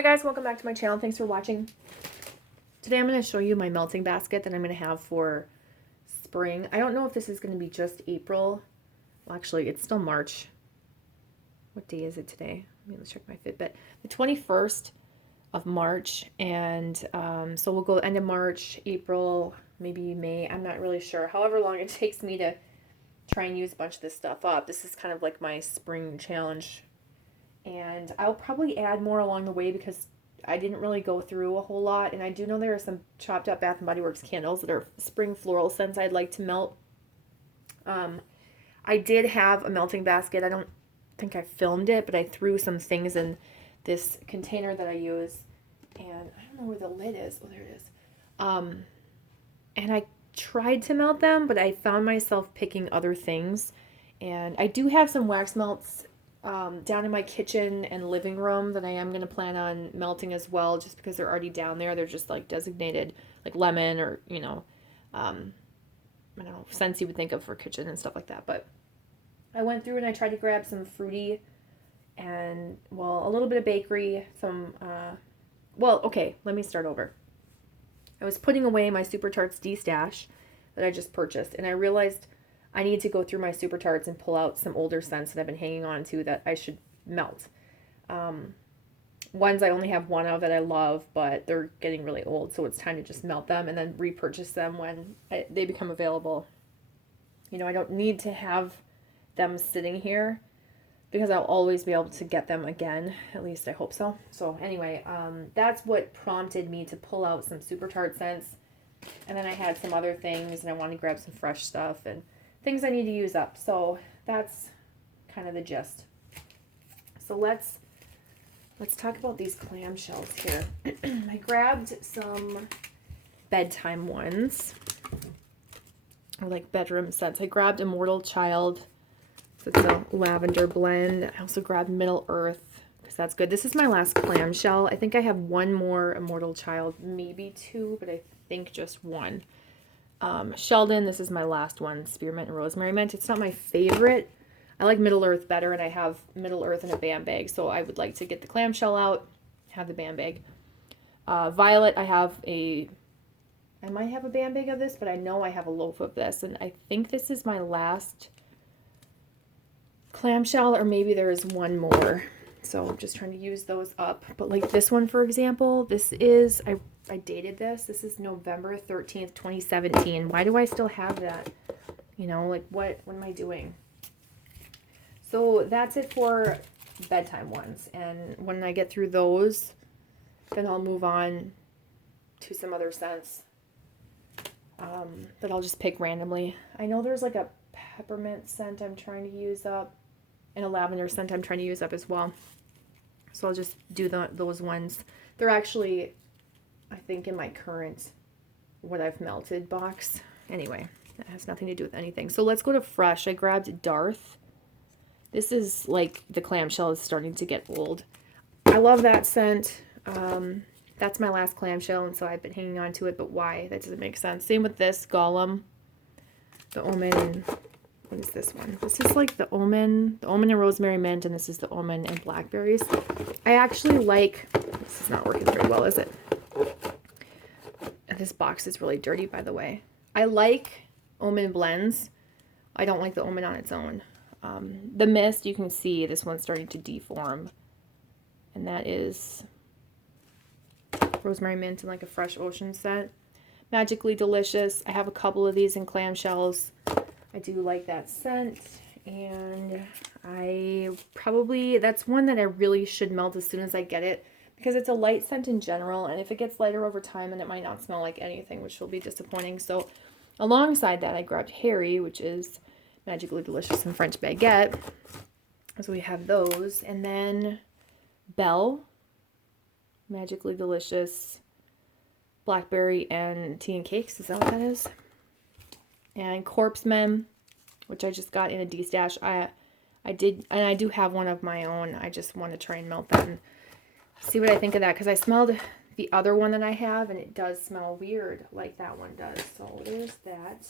Hi guys, welcome back to my channel. Thanks for watching. Today I'm going to show you my melting basket that I'm going to have for spring. I don't know if this is going to be just April. Well, actually, it's still March. What day is it today? Let's check my Fitbit. The 21st of March, and so we'll go end of March, April, maybe May. I'm not really sure. However long it takes me to try and use a bunch of this stuff up. This is kind of like my spring challenge. And I'll probably add more along the way because I didn't really go through a whole lot. And I do know there are some chopped up Bath & Body Works candles that are spring floral scents I'd like to melt. I did have a melting basket. I don't think I filmed it, but I threw some things in this container that I use. And I don't know where the lid is. Oh, there it is. And I tried to melt them, but I found myself picking other things. And I do have some wax melts down in my kitchen and living room that I am going to plan on melting as well, just because they're already down there. They're just like designated like lemon or, you know, I don't know, Scentsy would think of for kitchen and stuff like that. But I went through and I tried to grab some fruity and, well, a little bit of bakery, some, well, okay, let me start over. I was putting away my Super Tarts DESTASH that I just purchased, and I realized I need to go through my Super Tarts and pull out some older scents that I've been hanging on to that I should melt. Ones I only have one of that I love, but they're getting really old, so it's time to just melt them and then repurchase them when they become available. You know, I don't need to have them sitting here because I'll always be able to get them again. At least I hope so. So anyway, that's what prompted me to pull out some Super Tart scents. And then I had some other things, and I wanted to grab some fresh stuff and things I need to use up. So that's kind of the gist. So let's talk about these clamshells here. I grabbed some bedtime ones, or like bedroom scents. I grabbed Immortal Child. So it's a lavender blend. I also grabbed Middle Earth because that's good. This is my last clamshell. I think I have one more Immortal Child, maybe two, but I think just one. Sheldon, this is my last one, Spearmint and Rosemary Mint. It's not my favorite. I like Middle Earth better, and I have Middle Earth in a band bag, so I would like to get the clamshell out, have the band bag. Violet, I might have a band bag of this, but I know I have a loaf of this, and I think this is my last clamshell, or maybe there is one more. So I'm just trying to use those up. But like this one, for example, this is, I dated this. This is November 13th, 2017. Why do I still have that? You know, like what am I doing? So that's it for bedtime ones. And when I get through those, then I'll move on to some other scents that I'll just pick randomly. I know there's like a peppermint scent I'm trying to use up, and a lavender scent I'm trying to use up as well. So I'll just do those ones. They're actually, I think, in my current what I've melted box. Anyway, that has nothing to do with anything. So let's go to fresh. I grabbed Darth. This is like the clamshell is starting to get old. I love that scent. That's my last clamshell, and so I've been hanging on to it, but why? That doesn't make sense. Same with this Gollum. The Omen. What is this one? This is like the Omen and Rosemary Mint, and this is the Omen and Blackberries. I actually like, this is not working very well, is it? And this box is really dirty, by the way. I like Omen blends. I don't like the Omen on its own. The mist, you can see this one's starting to deform. And that is Rosemary Mint and like a fresh ocean scent. Magically Delicious. I have a couple of these in clamshells. I do like that scent, and that's one that I really should melt as soon as I get it, because it's a light scent in general, and if it gets lighter over time, then it might not smell like anything, which will be disappointing. So alongside that, I grabbed Harry, which is Magically Delicious and French Baguette. So we have those, and then Belle, Magically Delicious, Blackberry, and Tea and Cakes. Is that what that is? And Corpse Men, which I just got in a DESTASH. I do have one of my own. I just want to try and melt that and see what I think of that, because I smelled the other one that I have, and it does smell weird like that one does. So there's that.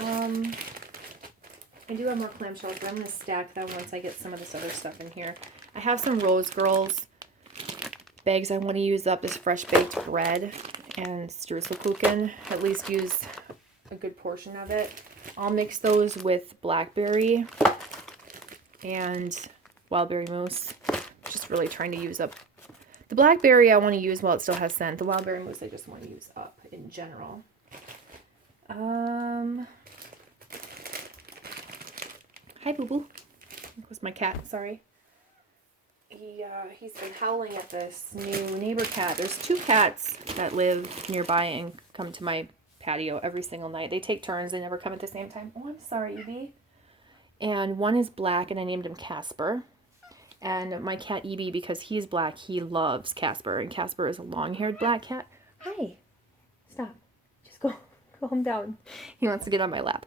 I do have more clamshells, but I'm going to stack them once I get some of this other stuff in here. I have some Rose Girls bags I want to use up is fresh baked bread and streuselkuchen. At least use a good portion of it. I'll mix those with blackberry and wildberry mousse. Just really trying to use up the blackberry. I want to use while it still has scent. The wildberry mousse I just want to use up in general. Hi, Boo Boo. That was my cat. Sorry. He's been howling at this new neighbor cat. There's 2 cats that live nearby and come to my patio every single night. They take turns. They never come at the same time. Oh, I'm sorry, Evie. And one is black, and I named him Casper. And my cat Evie, because he's black, he loves Casper. And Casper is a long-haired black cat. Hi. Stop. Just go calm down. He wants to get on my lap.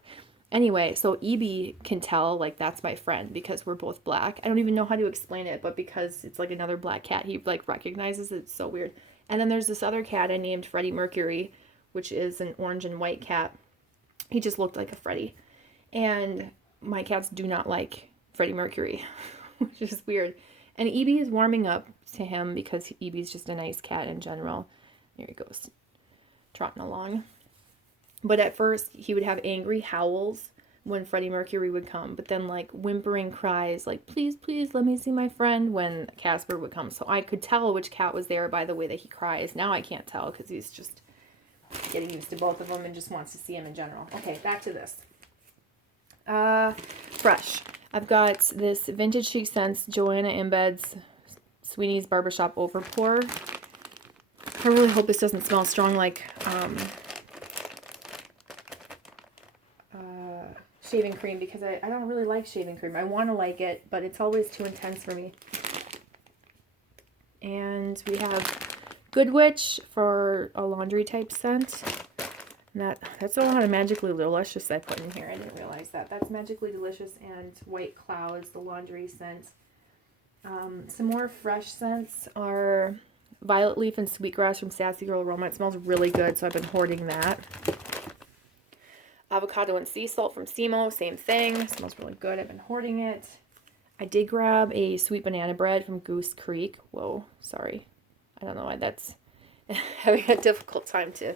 Anyway, so Evie can tell, like, that's my friend because we're both black. I don't even know how to explain it, but because it's, like, another black cat, he, like, recognizes it. It's so weird. And then there's this other cat I named Freddie Mercury, which is an orange and white cat. He just looked like a Freddie. And my cats do not like Freddie Mercury, which is weird. And Evie is warming up to him because Evie's just a nice cat in general. Here he goes, trotting along. But at first, he would have angry howls when Freddie Mercury would come. But then, like, whimpering cries, like, please, please, let me see my friend, when Casper would come. So I could tell which cat was there by the way that he cries. Now I can't tell because he's just getting used to both of them and just wants to see him in general. Okay, back to this. Fresh. I've got this Vintage Chic Scents Joanna Embeds Sweeney's Barbershop Overpour. I really hope this doesn't smell strong like shaving cream, because I don't really like shaving cream. I want to like it, but it's always too intense for me. And we have Good Witch for a laundry type scent. And that's a lot of Magically Delicious I put in here. I didn't realize that. That's Magically Delicious and White Clouds, the laundry scent. Some more fresh scents are Violet Leaf and Sweetgrass from Sassy Girl Aroma. It smells really good, so I've been hoarding that. Avocado and Sea Salt from Simo, same thing. It smells really good. I've been hoarding it. I did grab a Sweet Banana Bread from Goose Creek. Whoa, sorry. I don't know why that's having a difficult time to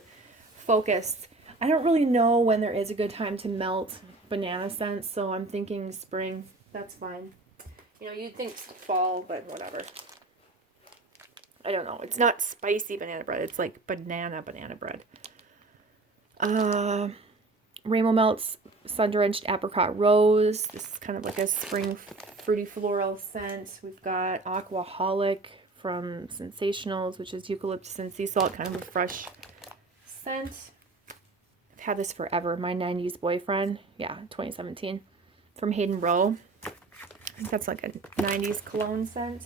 focus. I don't really know when there is a good time to melt banana scents, so I'm thinking spring. That's fine. You know, you'd think fall, but whatever. I don't know. It's not spicy banana bread. It's like banana bread. Rainbow Melts Sun-Drenched Apricot Rose. This is kind of like a spring fruity floral scent. We've got Aquaholic from Sensationals, which is eucalyptus and sea salt, kind of a fresh scent. I've had this forever. My 90s Boyfriend. Yeah, 2017. From Hayden Rowe. I think that's like a 90s cologne scent.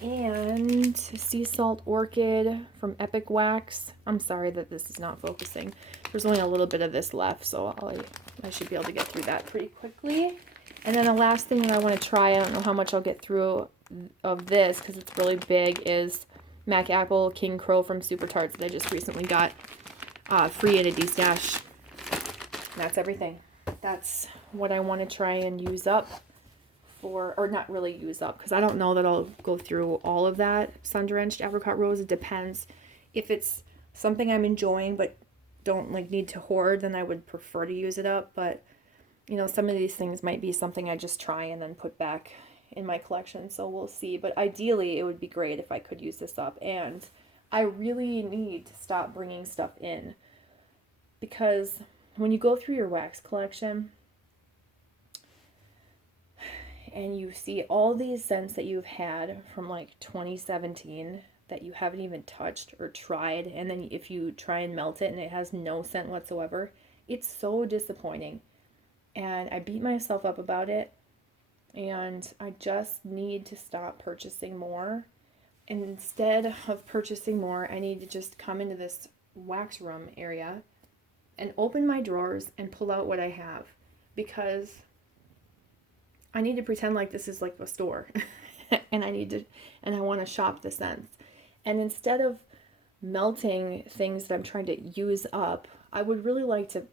And Sea Salt Orchid from Epic Wax. I'm sorry that this is not focusing. There's only a little bit of this left, so I should be able to get through that pretty quickly. And then the last thing that I want to try, I don't know how much I'll get through of this because it's really big, is Mac Apple King Crow from Super Tarts that I just recently got free in a DESTASH. That's everything. That's what I want to try and use up. Or not really use up, because I don't know that I'll go through all of that Sun-Drenched Apricot Rose. It depends. If it's something I'm enjoying but don't like need to hoard, then I would prefer to use it up. But you know, some of these things might be something I just try and then put back in my collection, so we'll see. But ideally it would be great if I could use this up, and I really need to stop bringing stuff in, because when you go through your wax collection and you see all these scents that you've had from like 2017 that you haven't even touched or tried, and then if you try and melt it and it has no scent whatsoever, it's so disappointing. And I beat myself up about it, and I just need to stop purchasing more. And instead of purchasing more, I need to just come into this wax room area and open my drawers and pull out what I have, because I need to pretend like this is like a store and I want to shop the scents. And instead of melting things that I'm trying to use up, I would really like to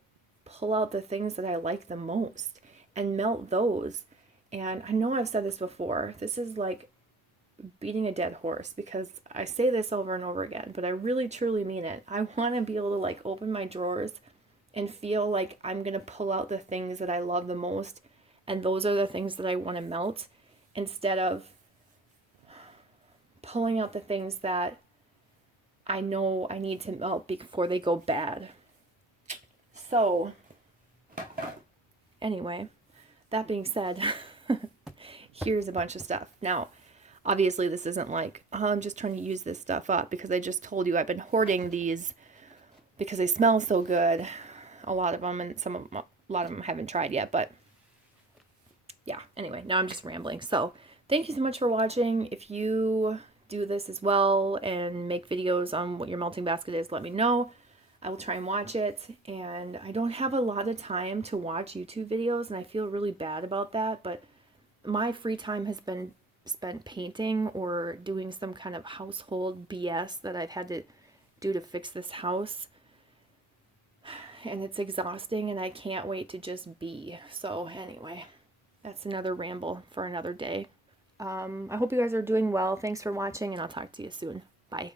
pull out the things that I like the most and melt those. And I know I've said this before. This is like beating a dead horse, because I say this over and over again, but I really truly mean it. I want to be able to like open my drawers and feel like I'm going to pull out the things that I love the most, and those are the things that I want to melt, instead of pulling out the things that I know I need to melt before they go bad. So, anyway, that being said, here's a bunch of stuff. Now, obviously this isn't like, oh, I'm just trying to use this stuff up, because I just told you I've been hoarding these because they smell so good. A lot of them, and a lot of them I haven't tried yet, but yeah, anyway, now I'm just rambling. So, thank you so much for watching. If you do this as well and make videos on what your melting basket is, let me know. I will try and watch it. And I don't have a lot of time to watch YouTube videos, and I feel really bad about that, but my free time has been spent painting or doing some kind of household BS that I've had to do to fix this house. And it's exhausting, and I can't wait to just be. So anyway, that's another ramble for another day. I hope you guys are doing well. Thanks for watching, and I'll talk to you soon. Bye.